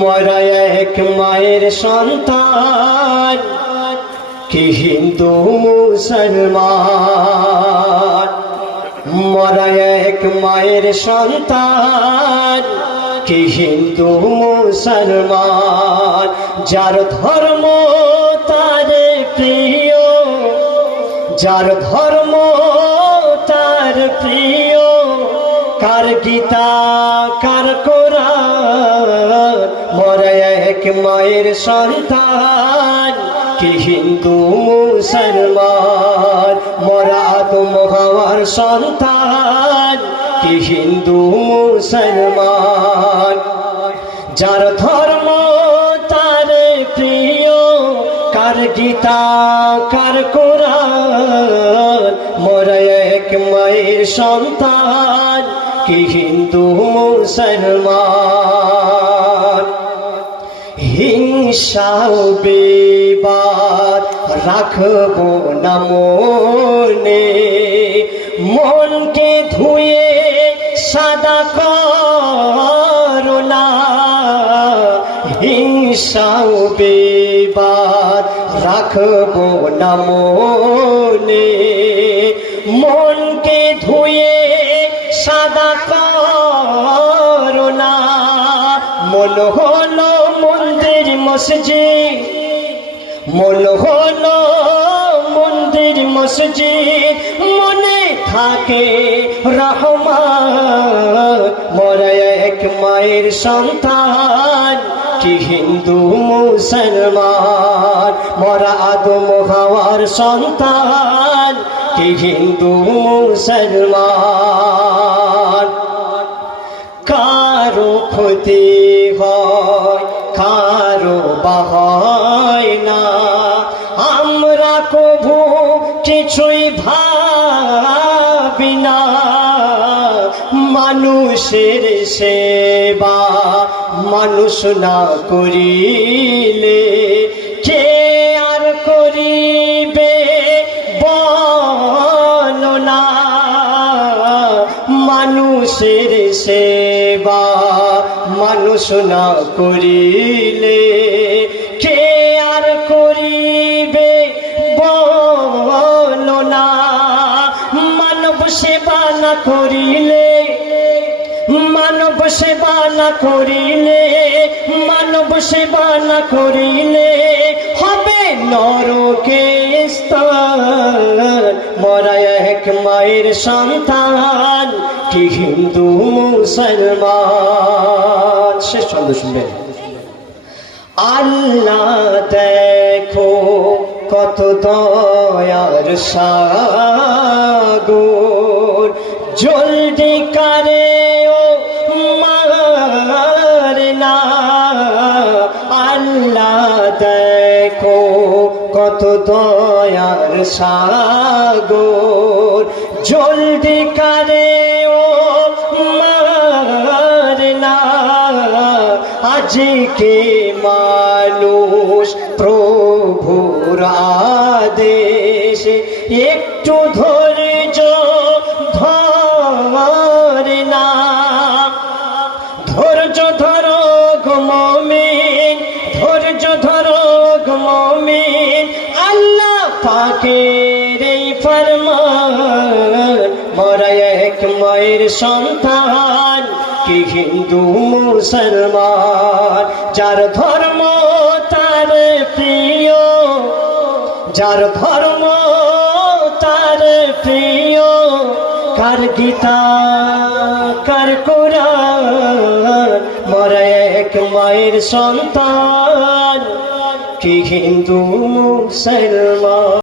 মোরা এক মায়ের সন্তান, কি হিন্দু মুসলমান। মোরা এক মায়ের সন্তান, কি হিন্দু মুসলমান। যার ধর্ম তার প্রিয়, যার ধর্ম তার প্রিয়, কার গীতা কার কোরআন। মোরা এক মায়ের সন্তান, কি হিন্দু মুসলমান। মোরা আদম হাওয়ার সন্তান, কি হিন্দু মুসলমান। যার ধর্ম তার প্রিয়, কার গীতা কার কোরআন। মোরা এক মায়ের সন্তান, কি হিন্দু মুসলমান। হিংসা বিবাদ রাখবো না মনে, মনকে ধুয়ে সাদা করো না। হিংসা বিবাদ রাখবো না মনে, মনকে ধুয়ে সাদা করো না। মন হলো মন্দির মসজিদ, মন হলো মন্দির মসজিদ, মনে থাকে রহমান। মোরা এক মায়ের সন্তান, কি হিন্দু মুসলমান। মোরা আদম হাওয়ার সন্তান, কি হিন্দু মুসলমান। কারো ক্ষতি হয় কারো বা হয় না, আমরা কভু কিছুই ভাবি না। মানুষের সেবা মানুষ না করিলে, কে আর করিবে বলো না। মানুষের সেবা মানুষ না করিলে, কে আর করিবে বলো না। মানব সেবা না করিলে, মানব সেবা না করিলে, মানব সেবা না করিলে, হবে নরকে স্থান। মোরা এক মায়ের সন্তান, কি হিন্দু মুসলমান। শেষ ছন্দ শুনবেন। আল্লাহ দেখো কত দয়ার সাগর, জলদি করে ও মারনা। আল্লাহ দেখো কত দয়ার সাগর, জলদি করে ও মারনা। আজকে মানুষ প্রভুর আদেশ, একটু ধৈর্য ধরে না। ধৈর্য ধরো গো মুমিন, ধৈর্য ধরো গো মুমিন। আল্লাহ পাকের এই ফরমান। মোরা এক মায়ের সন্তান, কি হিন্দু মুসলমান। যার ধর্ম তার প্রিয়, যার ধর্ম তার প্রিয়, কার গীতা কার কোরআন। মোরা এক মায়ের সন্তান, কি হিন্দু মুসলমান।